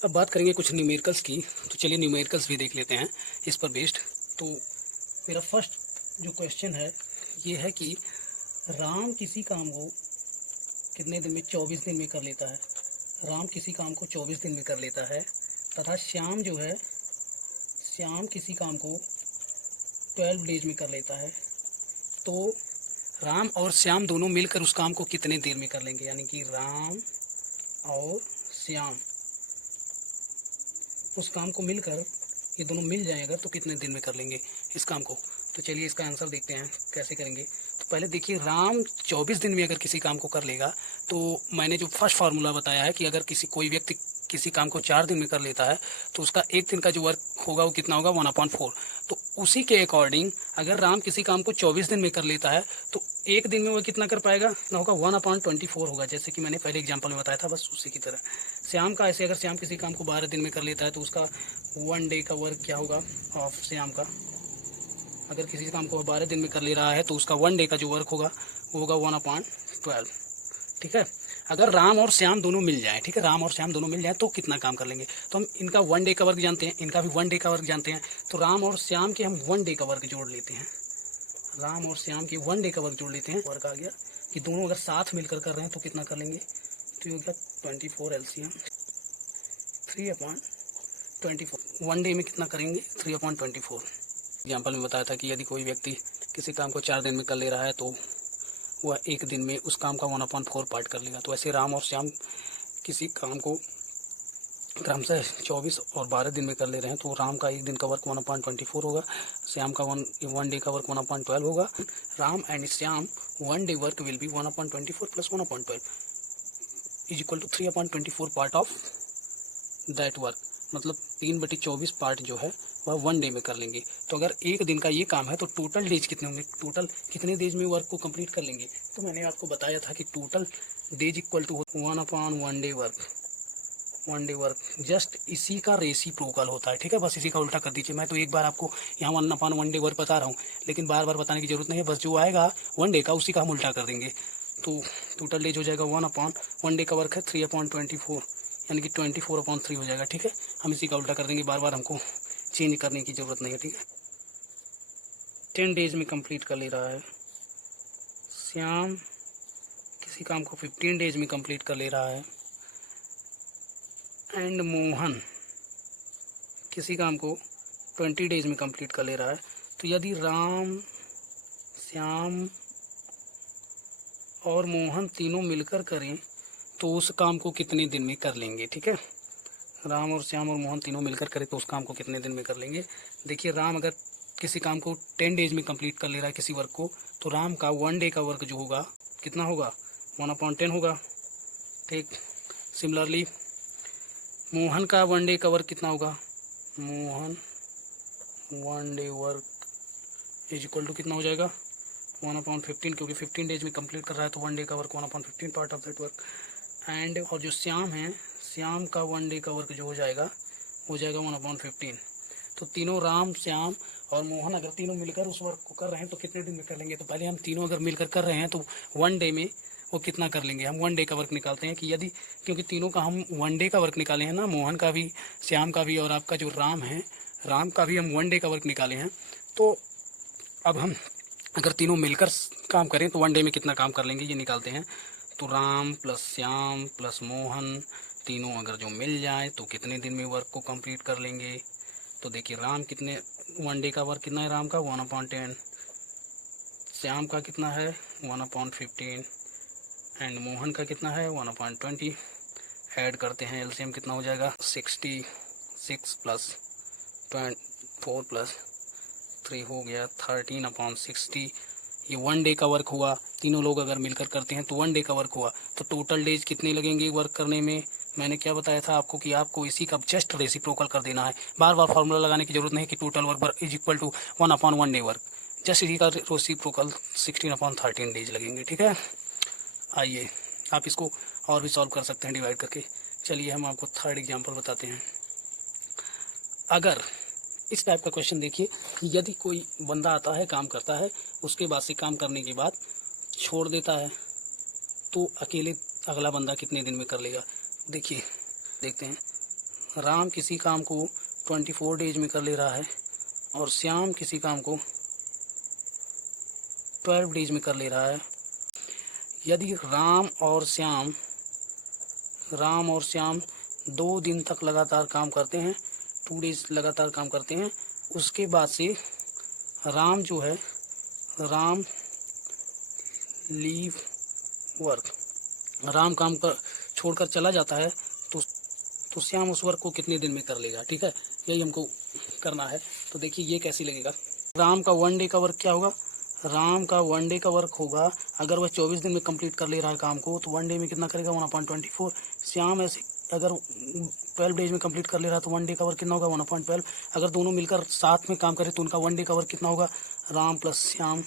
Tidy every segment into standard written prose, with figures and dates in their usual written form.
अब बात करेंगे कुछ न्यूमेरिकल्स की, तो चलिए न्यूमेरिकल्स भी देख लेते हैं इस पर बेस्ड। तो मेरा फर्स्ट जो क्वेश्चन है ये है कि राम किसी काम को कितने दिन में, 24 दिन में कर लेता है। राम किसी काम को 24 दिन में कर लेता है तथा श्याम जो है, श्याम किसी काम को 12 डेज में कर लेता है। तो राम और श्याम दोनों मिलकर उस काम को कितने देर में कर लेंगे, यानी कि राम और श्याम उस काम को मिलकर, ये दोनों मिल जाए अगर, तो कितने दिन में कर लेंगे इस काम को। तो चलिए इसका आंसर देखते हैं कैसे करेंगे। तो पहले देखिए, राम 24 दिन में अगर किसी काम को कर लेगा, तो मैंने जो फर्स्ट फार्मूला बताया है कि अगर कोई व्यक्ति किसी काम को 4 दिन में कर लेता है तो उसका एक दिन का जो वर्क होगा वो कितना होगा, 1/4। तो उसी के अकॉर्डिंग अगर राम किसी काम को 24 दिन में कर लेता है तो एक दिन में वो कितना कर पाएगा ना, होगा 1/24 होगा, जैसे कि मैंने पहले एग्जांपल में बताया था, बस उसी की तरह। श्याम का ऐसे, अगर श्याम किसी काम को 12 दिन में कर लेता है तो उसका 1 डे का वर्क क्या होगा ऑफ श्याम का। अगर किसी काम को 12 दिन में कर ले रहा है तो उसका 1 डे का जो वर्क होगा वो होगा 1/12। ठीक है, अगर राम और श्याम दोनों मिल जाएं, ठीक है, राम और श्याम दोनों मिल जाएं तो कितना काम कर लेंगे। तो हम इनका 1 डे का वर्क जानते हैं, इनका भी 1 डे का वर्क जानते हैं, तो राम और श्याम के हम 1 डे का वर्क जोड़ लेते हैं। राम और श्याम के 1 डे का वर्क जोड़ लेते हैं। वर्क आ गया कि दोनों अगर साथ मिलकर कर रहे हैं तो कितना कर लेंगे, तो ये हो गया 24 LCM 3/24। 1 डे में कितना करेंगे, 3/24। एग्जाम्पल में बताया था कि यदि कोई व्यक्ति किसी काम को 4 दिन में कर ले रहा है तो वह एक दिन में उस काम का 1/4 पार्ट कर लेगा। तो ऐसे राम और श्याम किसी काम को क्रमशः 24 और 12 दिन में कर ले रहे हैं, तो राम का एक दिन का वर्क 1/24 होगा, श्याम का 1 डे का वर्क 1/12 होगा। Ram and Shyam 1 day work will be 1/24 plus 1/12 is equal to 3/24 part of that work. मतलब 3/24 पार्ट जो है वह 1 डे में कर लेंगे। तो अगर एक दिन का ये काम है तो टोटल डेज कितने होंगे, टोटल कितने डेज में वर्क को कंप्लीट कर लेंगे। तो मैंने आपको बताया था कि total days equal to 1/1 day work. 1 day work just इसी का रेसिप्रोकल होता है। ठीक है, बस इसी का उल्टा कर दीजिए। मैं तो एक बार आपको यहाँ 1/1 डे वर्क बता रहा हूँ, लेकिन बार बार बताने की जरूरत नहीं है, बस जो आएगा 1 डे का उसी का हम उल्टा कर देंगे। तो टोटल डेज हो जाएगा 1/1 डे का वर्क है 3/24, यानी कि 24/3 हो जाएगा। ठीक है, हम इसी का उल्टा कर देंगे, बार बार हमको चेंज करने की जरूरत नहीं है। ठीक है, 10 डेज में कंप्लीट कर ले रहा है। श्याम किसी काम को 15 डेज में कंप्लीट कर ले रहा है। एंड मोहन किसी काम को 20 डेज में कंप्लीट कर ले रहा है। तो यदि राम, श्याम और मोहन तीनों मिलकर करें तो उस काम को कितने दिन में कर लेंगे। ठीक है, राम और श्याम और मोहन तीनों मिलकर करें तो उस काम को कितने दिन में कर लेंगे। देखिए, राम अगर किसी काम को 10 डेज में कंप्लीट कर ले रहा है किसी वर्क को, तो राम का 1 डे का वर्क जो होगा कितना होगा, 1/10 होगा। ठीक, सिमिलरली मोहन का 1 डे का वर्क कितना होगा, Mohan 1 day work is equal to कितना हो जाएगा, 1/15, क्योंकि 15 डेज में कंप्लीट कर रहा है तो 1 डे का work 1/15 part of that work. And और जो श्याम है, श्याम का 1 डे का वर्क जो हो जाएगा 1/15। तो तीनों राम, श्याम और मोहन अगर तीनों मिलकर उस वर्क को कर रहे हैं तो कितने दिन में कर लेंगे। तो पहले हम तीनों अगर मिलकर कर रहे हैं तो 1 डे में वो कितना कर लेंगे। हम 1 डे का वर्क निकालते हैं कि यदि, क्योंकि तीनों का हम 1 डे का वर्क निकाले हैं ना, मोहन का भी, श्याम का भी, और आपका जो राम है, राम का भी हम 1 डे का वर्क निकाले हैं। तो अब हम अगर तीनों मिलकर काम करें तो 1 डे में कितना काम कर लेंगे ये निकालते हैं। तो राम प्लस श्याम प्लस मोहन तीनों अगर जो मिल जाए तो कितने दिन में वर्क को कंप्लीट कर लेंगे। तो देखिए, राम कितने, 1 डे का वर्क कितना है राम का 1/10, श्याम का कितना है 1/15 एंड मोहन का कितना है 1/20। ऐड करते हैं, एलसीएम कितना हो जाएगा 66 प्लस 4 प्लस 3 हो गया 13/60। ये 1 डे का वर्क हुआ। तीनों लोग अगर मिलकर करते हैं तो 1 डे का वर्क हुआ। तो टोटल डेज कितने लगेंगे वर्क करने में। मैंने क्या बताया था आपको कि आपको इसी का जस्ट रेसिप्रोकल कर देना है, बार बार फार्मूला लगाने की जरूरत नहीं कि total work is equal to 1/1 day work, just इसी का रेसिप्रोकल 16/13 डेज लगेंगे। ठीक है, आइए आप इसको और भी सॉल्व कर सकते हैं डिवाइड करके। चलिए हम आपको थर्ड एग्जाम्पल बताते हैं। अगर इस टाइप का क्वेश्चन देखिए कि यदि कोई बंदा आता है, काम करता है, उसके बाद से काम करने के बाद छोड़ देता है तो अकेले अगला बंदा कितने दिन में कर लेगा। देखिए, देखते हैं। राम किसी काम को 24 डेज में कर ले रहा है और श्याम किसी काम को 12 डेज में कर ले रहा है। यदि राम और श्याम 2 दिन तक लगातार काम करते हैं, 2 डेज लगातार काम करते हैं, उसके बाद से राम जो है, राम लीव वर्क, राम काम कर छोड़कर चला जाता है, तो श्याम उस वर्क को कितने दिन में कर लेगा। ठीक है, यही हमको करना है। तो देखिए ये कैसी लगेगा। राम का 1 डे का वर्क क्या होगा, राम का 1 डे का वर्क होगा, अगर वह 24 दिन में कंप्लीट कर ले रहा है काम को, तो 1 डे में कितना करेगा, 1/24। श्याम ऐसे अगर 12 डेज में कंप्लीट कर ले रहा है, तो 1 डे का वर्क कितना होगा, 1/12। अगर दोनों मिलकर साथ में काम करें तो उनका 1 डे का वर्क कितना होगा, राम प्लस श्याम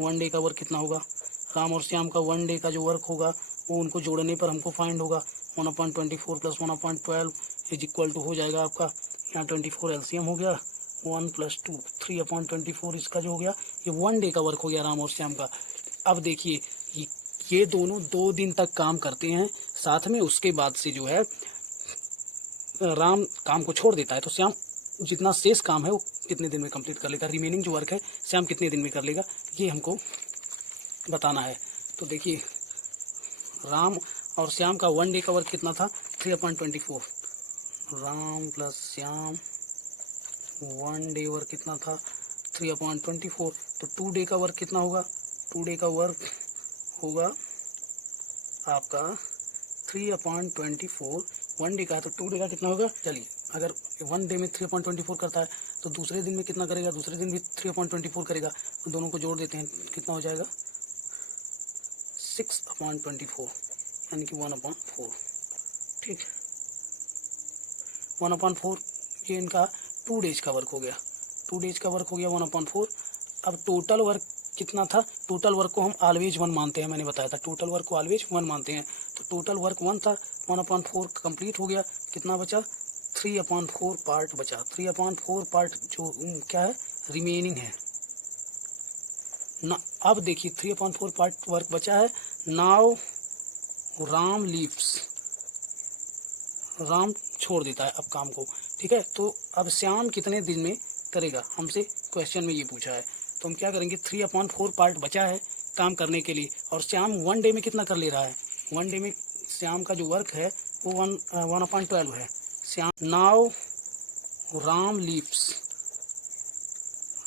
1 डे का वर्क कितना होगा, राम और श्याम का 1 डे का जो वर्क होगा वो उनको जोड़ने पर हमको फाइंड होगा 1/24 प्लस 1/12 इज इक्वल टू हो जाएगा आपका, यहाँ 24 एलसीएम हो गया, 1 + 2 3/24 इसका जो हो गया, ये 1 डे का वर्क हो गया राम और श्याम का। अब देखिए ये दोनों 2 दिन तक काम करते हैं साथ में, उसके बाद से जो है राम काम को छोड़ देता है, तो श्याम जितना शेष काम है वो कितने दिन में कंप्लीट कर लेगा, रिमेनिंग जो वर्क है श्याम कितने दिन में कर लेगा, ये हमको बताना है। तो देखिए राम और श्याम का 1 डे का वर्क कितना था, 3/24, Ram plus Shyam 1 day work कितना था, 3/24, तो 2 डे का वर्क कितना होगा, 2 डे का वर्क होगा आपका 3/24, 1 डे का है तो 2 डे का कितना होगा। चलिए अगर 1 डे में 3/24 करता है तो दूसरे दिन में कितना करेगा, दूसरे दिन भी 3/24 करेगा, तो दोनों को जोड़ देते हैं, कितना हो जाएगा 6/24, यानी कि 1/4। ठीक, 1/4 ये इनका 2 डेज का वर्क हो गया, 2 डेज का वर्क हो गया 1/4। अब टोटल वर्क कितना था, टोटल वर्क को हम ऑलवेज 1 मानते हैं, मैंने बताया था टोटल वर्क को ऑलवेज 1 मानते हैं, तो टोटल वर्क 1 था, 1/4 कंप्लीट हो गया, कितना बचा 3/4 पार्ट बचा, 3/4 पार्ट जो क्या है रिमेनिंग है ना। अब देखिए 3/4 पार्ट वर्क बचा है, नाउ राम लीव्स, राम छोड़ देता है अब काम को। ठीक है, तो अब श्याम कितने दिन में करेगा, हमसे क्वेश्चन में ये पूछा है, तो हम क्या करेंगे, 3/4 पार्ट बचा है काम करने के लिए, और श्याम 1 डे में कितना कर ले रहा है, 1 डे में श्याम का जो वर्क है वो 1/12 है। श्याम नाउ राम लीव्स,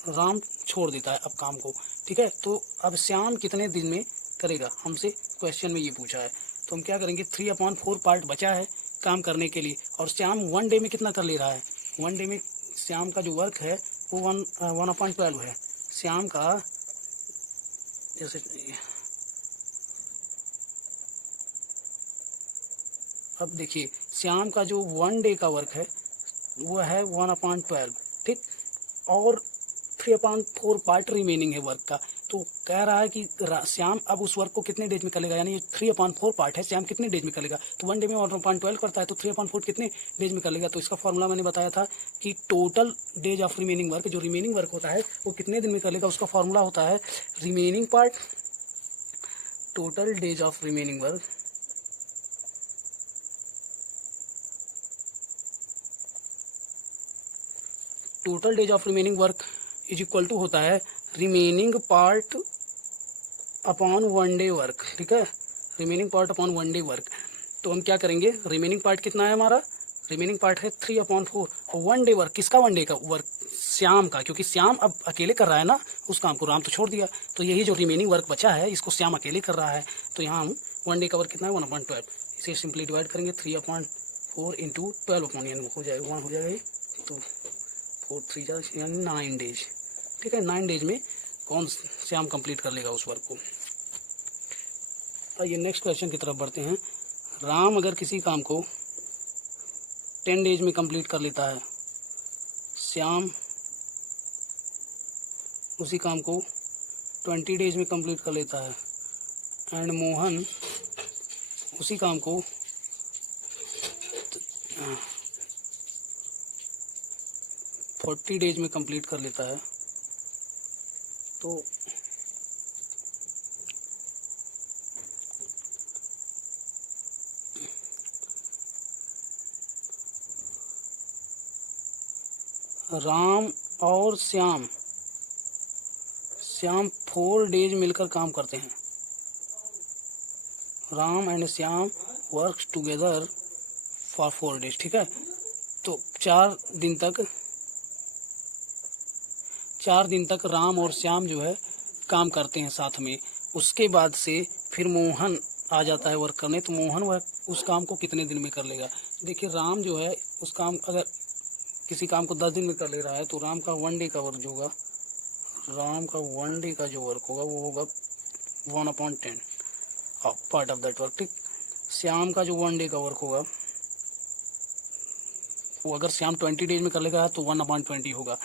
राम छोड़ देता है अब काम को। ठीक है, तो अब श्याम कितने दिन में करेगा, हमसे क्वेश्चन में ये पूछा है, तो हम क्या करेंगे, 3/4 पार्ट बचा है काम करने के लिए, और श्याम 1 डे में कितना कर ले रहा है, 1 डे में श्याम का जो वर्क है वो 1/12 है। श्याम का जैसे अब देखिए श्याम का जो 1 डे का वर्क है वो है 1/12, ठीक, और 3/4 पार्ट रिमेनिंग है वर्क का, तो कह रहा है कि श्याम अब उस वर्क को कितने डेज में कर लेगा, यानी 3/4 पार्ट है, श्याम कितने डेज में कर लेगा, तो 1 डे में 1/12 करता है, तो 3/4 कितने डेज में कर लेगा। तो इसका फॉर्मूला मैंने बताया था कि total days of remaining work, जो रिमेनिंग वर्क होता है वो कितने दिन में कर लेगा, उसका फॉर्मूला होता है remaining part, total days of remaining work total days of remaining work is equal to होता है remaining part upon 1 day work. ठीक है, remaining part upon 1 day work, तो हम क्या करेंगे, रिमेनिंग पार्ट कितना है हमारा, रिमेनिंग पार्ट है 3/4, और 1 डे वर्क, किसका 1 डे का वर्क, श्याम का, क्योंकि श्याम अब अकेले कर रहा है ना उस काम को, राम तो छोड़ दिया, तो यही जो रिमेनिंग वर्क बचा है इसको श्याम अकेले कर रहा है, तो यहाँ हम 1 डे का वर्क कितना है 1/12, इसे सिंपली डिवाइड करेंगे 3/4 इंटू 12 हो जाएगा 1 हो जाएगा ये, तो 4 3 यानी 9 डेज। ठीक है, 9 डेज में कौन श्याम कंप्लीट कर लेगा उस वर्क को। आइए नेक्स्ट क्वेश्चन की तरफ बढ़ते हैं। राम अगर किसी काम को 10 डेज में कंप्लीट कर लेता है, श्याम उसी काम को 20 डेज में कंप्लीट कर लेता है, एंड मोहन उसी काम को 40 डेज में कंप्लीट कर लेता है, तो राम और श्याम 4 डेज मिलकर काम करते हैं। Ram and Shyam works together for 4 days, ठीक है। तो 4 दिन तक राम और श्याम जो है काम करते हैं साथ में। उसके बाद से फिर मोहन आ जाता है वर्क करने। तो मोहन वह उस काम को कितने दिन में कर लेगा? देखिए राम जो है उस काम, अगर किसी काम को 10 दिन में कर ले रहा है तो राम का 1 डे का वर्क जो होगा, राम का 1 डे का जो वर्क होगा वो होगा 1/10 पार्ट ऑफ दैट वर्क, ठीक। श्याम का जो 1 डे का वर्क होगा वो अगर श्याम 20 डेज में कर लेगा तो 1/20 होगा।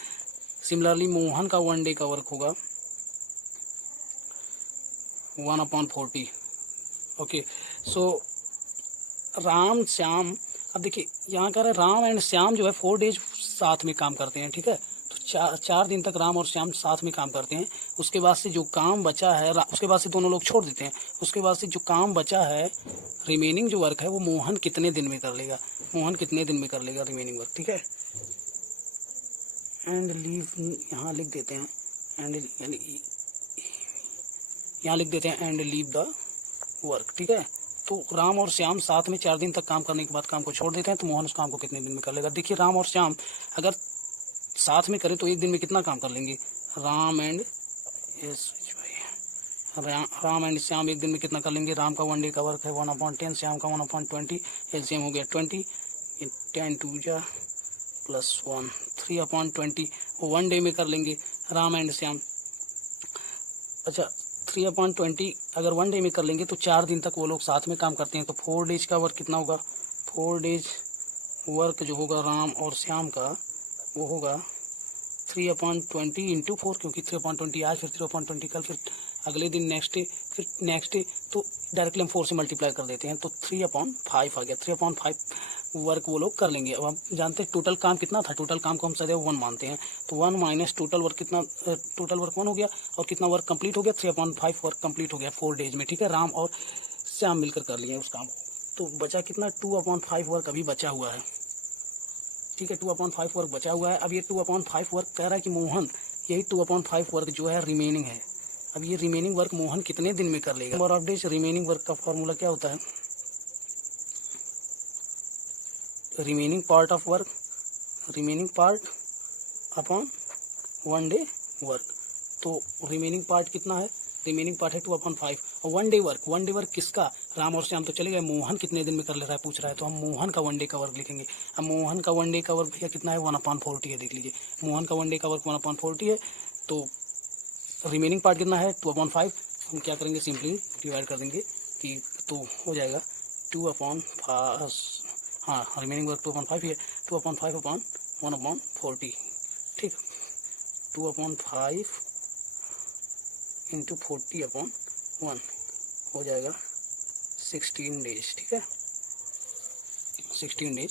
सिमिलरली मोहन का 1 डे का वर्क होगा 1/40। ओके, सो राम श्याम, अब देखिए यहाँ कह रहे हैं राम एंड श्याम जो है 4 डेज साथ में काम करते हैं, ठीक है। तो 4 दिन तक राम और श्याम साथ में काम करते हैं। उसके बाद से जो काम बचा है, उसके बाद से दोनों लोग छोड़ देते हैं। उसके बाद से जो काम बचा है, रिमेनिंग जो वर्क है वो मोहन कितने दिन में कर लेगा? मोहन कितने दिन में कर लेगा रिमेनिंग वर्क, ठीक है। एंड लीव यहाँ लिख देते हैं, एंड यहाँ लिख देते हैं एंड लीव द वर्क, ठीक है। तो राम और श्याम साथ में 4 दिन तक काम करने के बाद काम को छोड़ देते हैं। तो मोहन उस काम को कितने दिन में कर लेगा? देखिए राम और श्याम अगर साथ में करें तो 1 दिन में कितना काम कर लेंगे? राम एंड श्याम 1 दिन में कितना कर लेंगे? राम का 1 डे का वर्क है 1/10, श्याम का 1/20, एलसीएम हो गया 20, 10 2 जा +1, 3/20 वो 1 डे में कर लेंगे राम एंड श्याम। अच्छा, 3/20 अगर 1 डे में कर लेंगे तो 4 दिन तक वो लोग साथ में काम करते हैं। तो 4 डेज का वर्क कितना होगा? 4 डेज वर्क जो होगा राम और श्याम का वो होगा 3/20 × 4, क्योंकि 3/20 आज, फिर 3/20 कल, फिर अगले दिन नेक्स्ट डे, फिर नेक्स्ट डे। तो डायरेक्टली हम 4 से मल्टीप्लाई कर देते हैं तो 3/5 आ गया। 3/5 वर्क वो लोग कर लेंगे। अब हम जानते हैं टोटल काम कितना था। टोटल काम को हम सदैव 1 मानते हैं। तो 1 माइनस टोटल वर्क कितना? टोटल वर्क 1 हो गया। और कितना वर्क कंप्लीट हो गया? 3/5 वर्क कंप्लीट हो गया 4 डेज में, ठीक है। राम और श्याम मिलकर कर लिए उस काम को। तो बचा कितना? 2/5 वर्क अभी बचा हुआ है, ठीक है। 2/5 वर्क बचा हुआ है। अब ये 2/5 वर्क कह रहा है कि मोहन यही 2/5 वर्क जो है रिमेनिंग है। अब ये रिमेनिंग वर्क मोहन कितने दिन में कर लेगा? Number of days remaining work का फॉर्मूला क्या होता है? Remaining part of work, remaining part upon 1 day work. तो रिमेनिंग पार्ट कितना है? रिमेनिंग पार्ट है 2/5 और 1 डे वर्क। 1 डे वर्क किसका? राम और श्याम तो चले गए। मोहन कितने दिन में कर ले रहा है पूछ रहा है, तो हम मोहन का 1 डे का वर्क लिखेंगे। अब मोहन का 1 डे का वर्क भैया कितना है? 1/40 है। देख लीजिए मोहन का 1 डे का वर्क 1/40 है। तो रिमेनिंग पार्ट कितना है? 2/5। हम क्या करेंगे? सिंपली डिवाइड कर देंगे कि तो हो जाएगा 2/5। हाँ, रिमेनिंग वर्क 2/5 है। 2/5/1/40, ठीक। 2/5 × 40/1 हो जाएगा 16 डेज, ठीक है। 16 डेज